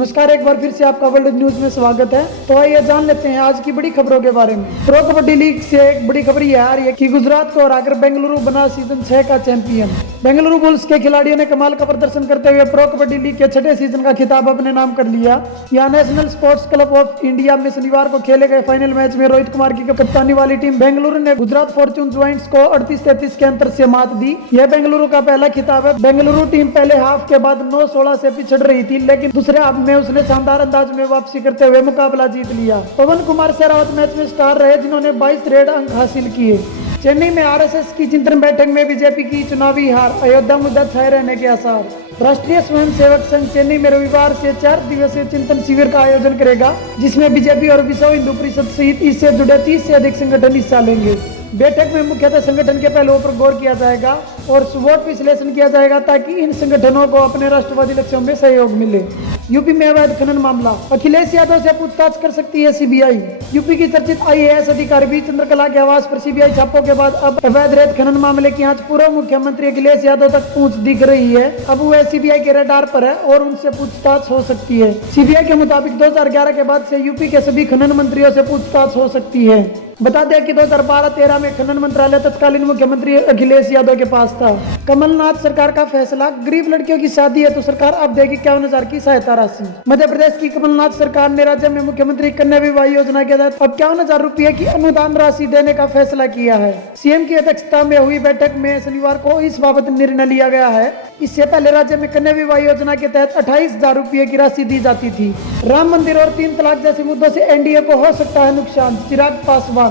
नमस्कार, एक बार फिर से आपका वर्ल्ड न्यूज में स्वागत है। तो आइए जान लेते हैं आज की बड़ी खबरों के बारे में। प्रो कबड्डी लीग से एक बड़ी खबर यह आ रही है कि गुजरात को हराकर बेंगलुरु बना सीजन 6 का चैंपियन। बेंगलुरु बुल्स के खिलाड़ियों ने कमाल का प्रदर्शन करते हुए प्रो कबड्डी लीग के 6ठे सीजन का खिताब अपने नाम कर लिया। यहाँ national sports club of India में शनिवार को खेले गए फाइनल मैच में रोहित कुमार की कप्तानी वाली टीम बेंगलुरु ने गुजरात फॉर्च्यून ज्वाइंट्स को 38-33 के अंतर से मात दी। यह बेंगलुरु का पहला खिताब है। बेंगलुरु टीम पहले हाफ के बाद 9-16 से पिछड़ रही थी, लेकिन दूसरे हाफ में उसने शानदार अंदाज में वापसी करते हुए मुकाबला जीत लिया। पवन कुमार सहरावत मैच में स्टार रहे, जिन्होंने 22 रेड अंक हासिल किए। चेन्नई में आरएसएस की चिंतन बैठक में बीजेपी की चुनावी हार, अयोध्या मुद्दा छाए रहने के आसार। राष्ट्रीय स्वयंसेवक संघ चेन्नई में रविवार से 4 दिवसीय चिंतन शिविर का आयोजन करेगा, जिसमें बीजेपी और विश्व हिंदू परिषद सहित इससे जुड़े 30 से अधिक संगठन हिस्सा लेंगे। बैठक में मुख्यतः संगठन के पहलुओं पर गौर किया जाएगा और स्वोट विश्लेषण किया जाएगा, ताकि इन संगठनों को अपने राष्ट्रवादी लक्ष्यों में सहयोग मिले। यूपी में अवैध खनन मामला, अखिलेश यादव से पूछताछ कर सकती है सीबीआई। यूपी की चर्चित आईएएस अधिकारी बी चंद्रकला के आवास पर सीबीआई छापों के बाद अब अवैध रेत खनन मामले की आज पूर्व मुख्यमंत्री अखिलेश यादव तक पहुंच दिख रही है। अब वह सीबीआई के रडार पर है और उनसे पूछताछ हो सकती है। सीबीआई के मुताबिक 2011 के बाद से यूपी के सभी खनन मंत्रियों से पूछताछ हो सकती है। बता दें कि 2012-13 में खनन मंत्रालय तत्कालीन मुख्यमंत्री अखिलेश यादव के पास था। कमलनाथ सरकार का फैसला, गरीब लड़कियों की शादी है तो सरकार अब देगी 51,000 की सहायता राशि। मध्य प्रदेश की कमलनाथ सरकार ने राज्य में मुख्यमंत्री कन्या विवाह योजना के तहत अब 51,000 रुपए की अनुदान राशि देने का फैसला किया है। सीएम की अध्यक्षता में हुई बैठक में शनिवार को इस बाबत निर्णय लिया गया है। इससे पहले राज्य में कन्या विवाह योजना के तहत 28,000 रुपए की राशि दी जाती थी। राम मंदिर और 3 तलाक जैसे मुद्दों से एनडीए को हो सकता है नुकसान, चिराग पासवान।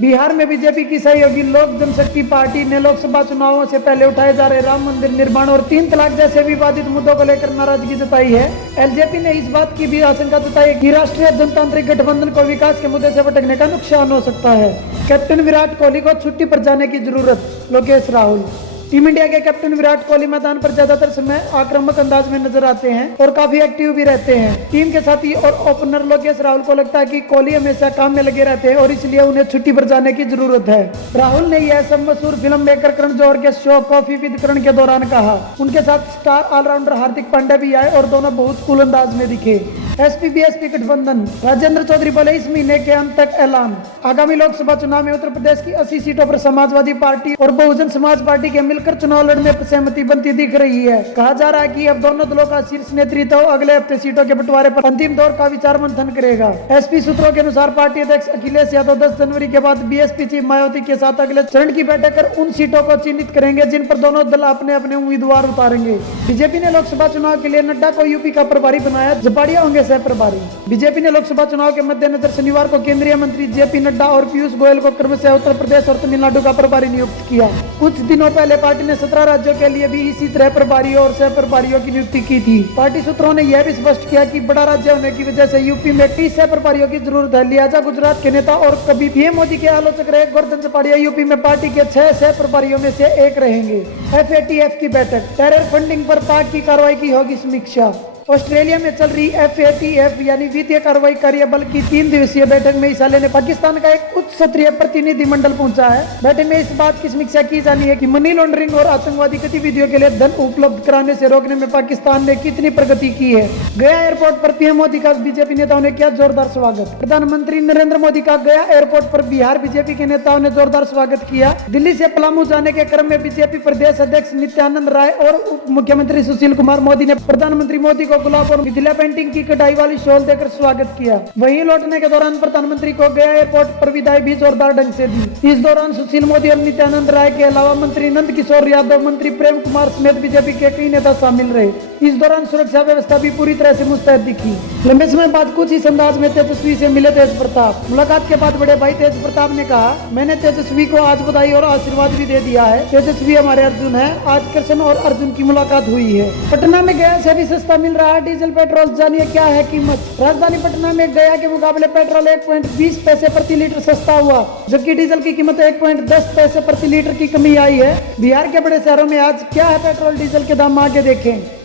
बिहार में बीजेपी की सहयोगी लोक जनशक्ति पार्टी ने लोकसभा चुनावों से पहले उठाए जा रहे राम मंदिर निर्माण और 3 तलाक जैसे विवादित मुद्दों को लेकर नाराजगी जताई है। एलजेपी ने इस बात की भी आशंका जताई कि राष्ट्रीय जनतांत्रिक गठबंधन को विकास के मुद्दे से भटकने का नुकसान हो सकता है। कैप्टन विराट कोहली को छुट्टी पर जाने की जरूरत, लोकेश राहुल। टीम इंडिया के कैप्टन विराट कोहली मैदान पर ज्यादातर समय आक्रामक अंदाज में नजर आते हैं और काफी एक्टिव भी रहते हैं। टीम के साथी और ओपनर लोकेश राहुल को लगता है कि कोहली हमेशा काम में लगे रहते हैं और इसलिए उन्हें छुट्टी पर जाने की जरूरत है। राहुल ने यह सब मशहूर फिल्म मेकर करण जौहर के शो कॉफी विद करण के दौरान कहा। उनके साथ स्टार ऑलराउंडर हार्दिक पांड्या भी आए और दोनों बहुत कूल अंदाज में दिखे। एसपी बीएसपी गठबंधन, राजेंद्र चौधरी बोले इस महीने के अंत तक ऐलान। आगामी लोकसभा चुनाव में उत्तर प्रदेश की 80 सीटों पर समाजवादी पार्टी और बहुजन समाज पार्टी के मिलकर चुनाव लड़ने पर सहमति बनती दिख रही है। कहा जा रहा है कि अब दोनों दलों का शीर्ष नेतृत्व अगले हफ्ते सीटों के बंटवारे पर अंतिम दौर का विचार मंथन करेगा। एसपी सूत्रों के अनुसार पार्टी अध्यक्ष अखिलेश यादव 10 जनवरी के बाद बीएसपी चीफ मायावती के साथ अगले चरण की बैठक कर उन सीटों को चिन्हित करेंगे जिन पर दोनों दल अपने अपने उम्मीदवार उतारेंगे। बीजेपी ने लोकसभा चुनाव के लिए नड्डा को यूपी का प्रभारी बनाया, झपाड़िया होंगे सह प्रभारी। बीजेपी ने लोकसभा चुनाव के मद्देनजर शनिवार को केंद्रीय मंत्री जेपी नड्डा और पीयूष गोयल को क्रमशः उत्तर प्रदेश और तमिलनाडु का प्रभारी नियुक्त किया। कुछ दिनों पहले पार्टी ने 17 राज्यों के लिए भी इसी तरह प्रभारियों और सह प्रभारियों की नियुक्ति की थी। पार्टी सूत्रों ने यह भी स्पष्ट किया कि बड़ा राज्य होने की वजह से यूपी में 30 सह प्रभारियों की जरूरत है। लिहाजा गुजरात के नेता और कभी पीएम मोदी के आलोचक रहे गोवर्धन झपाड़िया यूपी में पार्टी के 6 सह प्रभारियों में से एक रहेंगे। FATF की बैठक, टेरर फंडिंग पर पाक की कार्रवाई की होगी समीक्षा। ऑस्ट्रेलिया में चल रही FATF यानी वित्तीय कार्रवाई कार्य बल की 3 दिवसीय बैठक में हिस्सा लेने पाकिस्तान का एक उच्च स्तरीय प्रतिनिधिमंडल पहुंचा है। बैठक में इस बात की समीक्षा की जानी है कि मनी लॉन्ड्रिंग और आतंकवादी गतिविधियों के लिए धन उपलब्ध कराने से रोकने में पाकिस्तान ने कितनी प्रगति की है। गया एयरपोर्ट पर पीएम मोदी का बीजेपी नेताओं ने किया जोरदार स्वागत। प्रधानमंत्री नरेंद्र मोदी का गया एयरपोर्ट पर बिहार बीजेपी के नेताओं ने जोरदार स्वागत किया। दिल्ली से पलामू जाने के क्रम में बीजेपी प्रदेश अध्यक्ष नित्यानंद राय और उप मुख्यमंत्री सुशील कुमार मोदी ने प्रधानमंत्री मोदी को गुलाब और मिथिला पेंटिंग की कढ़ाई वाली शॉल देकर स्वागत किया। वहीं लौटने के दौरान प्रधानमंत्री को गया एयरपोर्ट पर विदाई भी जोरदार ढंग से दी। इस दौरान सुशील मोदी और नित्यानंद राय के अलावा मंत्री नंद किशोर यादव, मंत्री प्रेम कुमार समेत बीजेपी के कई नेता शामिल रहे। इस दौरान सुरक्षा व्यवस्था भी पूरी तरह से मुस्तैद दिखी। लंबे समय बाद कुछ इस अंदाज में तेजस्वी से मिले तेज प्रताप। मुलाकात के बाद बड़े भाई तेज प्रताप ने कहा, मैंने तेजस्वी को आज बधाई और आशीर्वाद भी दे दिया है। तेजस्वी हमारे अर्जुन है। आज कृष्ण और अर्जुन की मुलाकात हुई है। पटना में गया से भी सस्ता मिल रहा है डीजल पेट्रोल, जानिए क्या है कीमत। राजधानी पटना में गया के मुकाबले पेट्रोल 1.20 पैसे प्रति लीटर सस्ता हुआ, जबकि डीजल की कीमत 1.10 पैसे प्रति लीटर की कमी आई है। बिहार के बड़े शहरों में आज क्या है पेट्रोल डीजल के दाम, आगे देखें।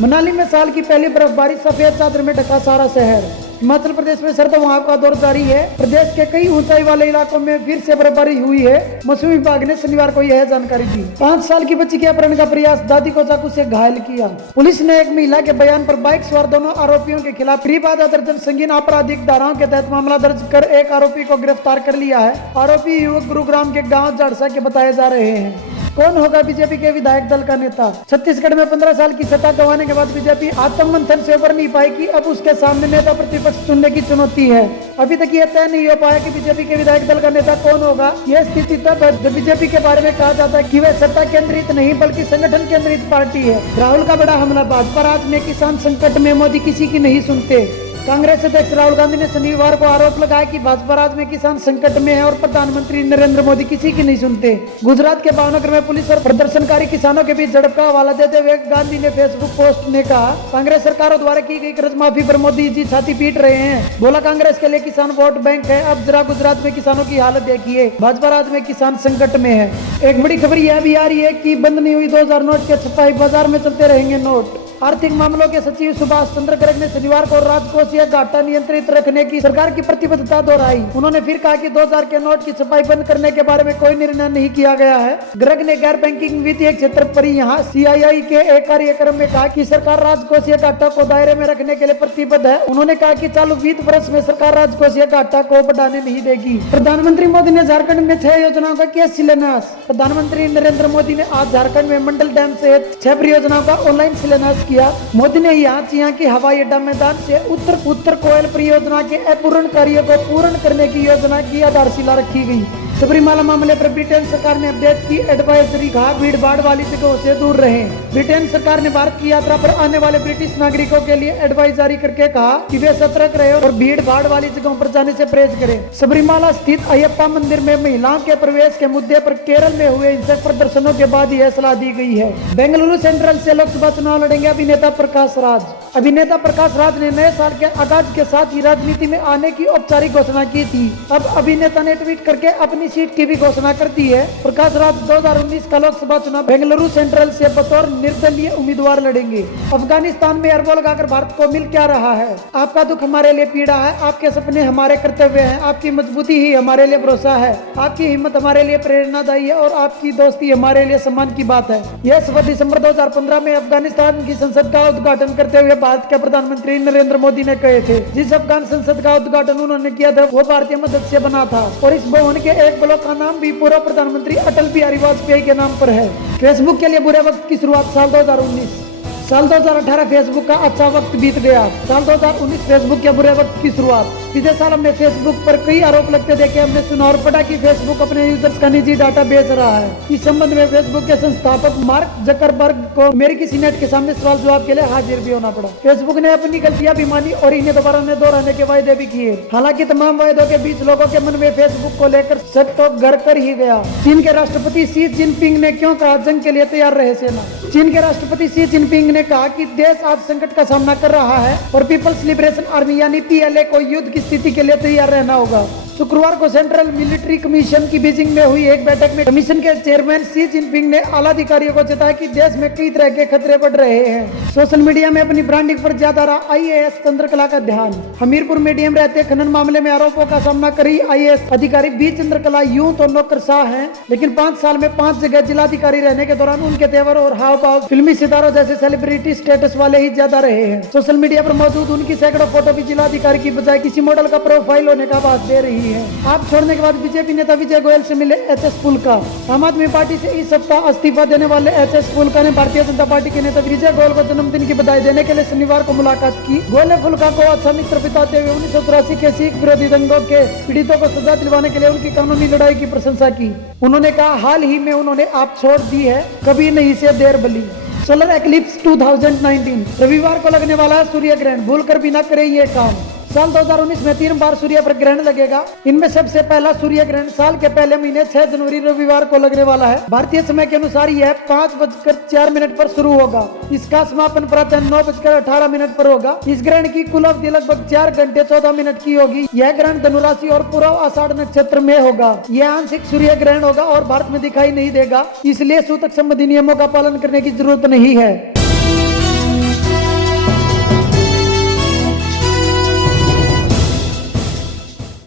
मनाली में साल की पहली बर्फबारी, सफेद चादर में ढका सारा शहर। हिमाचल प्रदेश में सर्द हवाओं का दौर जारी है। प्रदेश के कई ऊंचाई वाले इलाकों में फिर से बर्फबारी हुई है। मौसम विभाग ने शनिवार को यह जानकारी दी। 5 साल की बच्ची के अपहरण का प्रयास, दादी को चाकू से घायल किया। पुलिस ने एक महिला के बयान पर बाइक सवार दोनों आरोपियों के खिलाफ करीब आधा दर्जन संगीन आपराधिक धाराओं के तहत मामला दर्ज कर एक आरोपी को गिरफ्तार कर लिया है। आरोपी युवक गुरुग्राम के गाँव जाड़सा के बताए जा रहे हैं। कौन होगा बीजेपी के विधायक दल का नेता? छत्तीसगढ़ में 15 साल की सत्ता गंवाने के बाद बीजेपी आत्ममंथन से उबर नहीं पाएगी। अब उसके सामने नेता प्रतिपक्ष चुनने की चुनौती है। अभी तक यह तय नहीं हो पाया कि बीजेपी के विधायक दल का नेता कौन होगा। यह स्थिति तब है जब बीजेपी के बारे में कहा जाता है कि वह सत्ता केंद्रित नहीं बल्कि संगठन केंद्रित पार्टी है। राहुल का बड़ा हमला, भाजपा राज में किसान संकट में, मोदी किसी की नहीं सुनते। कांग्रेस अध्यक्ष राहुल गांधी ने शनिवार को आरोप लगाया कि भाजपा राज में किसान संकट में है और प्रधानमंत्री नरेंद्र मोदी किसी की नहीं सुनते। गुजरात के भावनगर में पुलिस और प्रदर्शनकारी किसानों के बीच झड़प का हवाला देते हुए गांधी ने फेसबुक पोस्ट में कहा, कांग्रेस सरकारों द्वारा की गई कर्ज माफी पर मोदी जी छाती पीट रहे हैं। बोला, कांग्रेस के लिए किसान वोट बैंक है। अब जरा गुजरात में किसानों की हालत देखिए। भाजपा राज में किसान संकट में है। एक बड़ी खबर यह भी आ रही है कि बंद नहीं हुई 2000 नोट के छपाई, बाजार में चलते रहेंगे नोट। आर्थिक मामलों के सचिव सुभाष चंद्र गर्ग ने शनिवार को राजकोषीय घाटा नियंत्रित रखने की सरकार की प्रतिबद्धता दोहराई। उन्होंने फिर कहा कि 2000 के नोट की छपाई बंद करने के बारे में कोई निर्णय नहीं किया गया है। गर्ग ने गैर बैंकिंग वित्तीय क्षेत्र पर यहाँ CII के एक कार्यक्रम में कहा कि सरकार राजकोषीय घाटा को दायरे में रखने के लिए प्रतिबद्ध है। उन्होंने कहा कि चालू वित्त वर्ष में सरकार राजकोषीय घाटा को बढ़ाने नहीं देगी। प्रधानमंत्री मोदी ने झारखंड में 6 योजनाओं का किया शिलान्यास। प्रधानमंत्री नरेंद्र मोदी ने आज झारखंड में मंडल डैम से 6 परियोजनाओं का ऑनलाइन शिलान्यास किया। मोदी ने यहाँ के हवाई अड्डा मैदान से उत्तर कोयल परियोजना के अपूर्ण कार्यों को पूर्ण करने की योजना की आधारशिला रखी गई। सबरीमाला मामले पर ब्रिटेन सरकार ने अपडेट की एडवाइजरी, कहा भीड़ भाड़ वाली जगहों से दूर रहें। ब्रिटेन सरकार ने भारत की यात्रा पर आने वाले ब्रिटिश नागरिकों के लिए एडवाइजरी करके कहा कि वे सतर्क रहे और भीड़ भाड़ वाली जगहों पर जाने से परहेज करें। सबरीमाला स्थित अयप्पा मंदिर में महिलाओं के प्रवेश के मुद्दे पर केरल में हुए हिंसक प्रदर्शनों के बाद यह सलाह दी गई है। बेंगलुरु सेंट्रल से लोकसभा चुनाव लड़ेंगे अभिनेता प्रकाश राज। अभिनेता प्रकाश राज ने नए साल के आगाज के साथ ही राजनीति में आने की औपचारिक घोषणा की थी। अब अभिनेता ने ट्वीट करके अपनी सीट की भी घोषणा कर दी है। प्रकाश राज 2019 का लोकसभा चुनाव बेंगलुरु सेंट्रल से बतौर निर्दलीय उम्मीदवार लड़ेंगे। अफगानिस्तान में अरबों लगाकर भारत को मिल क्या रहा है? आपका दुख हमारे लिए पीड़ा है, आपके सपने हमारे कर्तव्य हैं, आपकी मजबूती ही हमारे लिए भरोसा है, आपकी हिम्मत हमारे लिए प्रेरणादायी है और आपकी दोस्ती हमारे लिए सम्मान की बात है। यह शब्द दिसंबर 2015 में अफगानिस्तान की संसद का उद्घाटन करते हुए भारत के प्रधानमंत्री नरेंद्र मोदी ने कहे थे। जिस अफगान संसद का उद्घाटन उन्होंने किया था वो भारतीय मदद से बना था और इस भवन के एक ब्लॉक का नाम भी पूर्व प्रधानमंत्री अटल बिहारी वाजपेयी के नाम पर है। फेसबुक के लिए बुरे वक्त की शुरुआत साल 2019। साल 2018 फेसबुक का अच्छा वक्त बीत गया। साल 2019 फेसबुक के बुरे वक्त की शुरुआत। पिछले साल हमने फेसबुक पर कई आरोप लगते देखे, हमने सुना और पढ़ा कि फेसबुक अपने यूजर्स का निजी डाटा बेच रहा है। इस संबंध में फेसबुक के संस्थापक मार्क जकरबर्ग को अमेरिकी सीनेट के सामने सवाल जवाब के लिए हाजिर भी होना पड़ा। फेसबुक ने अपनी गलतियां भी मानी और इन्हें दोबारा न दोहराने के वायदे भी किए। हालांकि तमाम वायदों के बीच लोगों के मन में फेसबुक को लेकर शक तो घर कर ही गया। चीन के राष्ट्रपति शी जिनपिंग ने क्यों कहा जंग के लिए तैयार रहे सेना। चीन के राष्ट्रपति शी जिनपिंग ने कहा कि देश आज संकट का सामना कर रहा है और पीपल्स लिबरेशन आर्मी यानी PLA को युद्ध की स्थिति के लिए तैयार रहना होगा। शुक्रवार को सेंट्रल मिलिट्री कमीशन की बीजिंग में हुई एक बैठक में कमीशन के चेयरमैन शी जिनपिंग ने आला अधिकारियों को चेताया कि देश में कई तरह के खतरे बढ़ रहे हैं। सोशल मीडिया में अपनी ब्रांडिंग पर ज्यादा रहा IAS चंद्रकला का ध्यान। हमीरपुर मीडियम रहते खनन मामले में आरोपों का सामना करी IAS अधिकारी बी चंद्रकला यूं तो नौकरशाह हैं, लेकिन 5 साल में 5 जगह जिलाधिकारी रहने के दौरान उनके तेवर और हाव भाव फिल्मी सितारों जैसे सेलिब्रिटी स्टेटस वाले ही ज्यादा रहे हैं। सोशल मीडिया पर मौजूद उनकी सैकड़ों फोटो भी जिलाधिकारी की बजाय किसी मॉडल का प्रोफाइल होने का आभास दे रही है। आप छोड़ने के बाद बीजेपी नेता विजय गोयल से मिले HS फुल्का। आम आदमी पार्टी से इस सप्ताह इस्तीफा देने वाले HS फुल्का ने भारतीय जनता पार्टी के नेता विजय गोयल को जन्मदिन की बधाई देने के लिए शनिवार को मुलाकात की। गोयल ने फुल्का को अच्छा मित्र बताते हुए 1983 के सिख विरोधी दंगों के पीड़ितों को सजा दिलवाने के लिए उनकी कानूनी लड़ाई की प्रशंसा की। उन्होंने कहा, हाल ही में उन्होंने आप छोड़ दी है, कभी नहीं से देर बली। सोलर एक्लिप्स 2019 रविवार को लगने वाला है सूर्य ग्रहण, भूलकर भी न करें ये काम। साल 2019 में 3 बार सूर्य पर ग्रहण लगेगा। इनमें सबसे पहला सूर्य ग्रहण साल के पहले महीने 6 जनवरी रविवार को लगने वाला है। भारतीय समय के अनुसार यह 5:04 पर शुरू होगा। इसका समापन प्रातः 9:18 पर होगा। इस ग्रहण की कुल अवधि लगभग 4 घंटे 14 मिनट की होगी। यह ग्रहण धनुराशि और पूर्व आषाढ़ नक्षत्र में होगा। यह आंशिक सूर्य ग्रहण होगा और भारत में दिखाई नहीं देगा, इसलिए सूतक संबंधी नियमों का पालन करने की जरूरत नहीं है।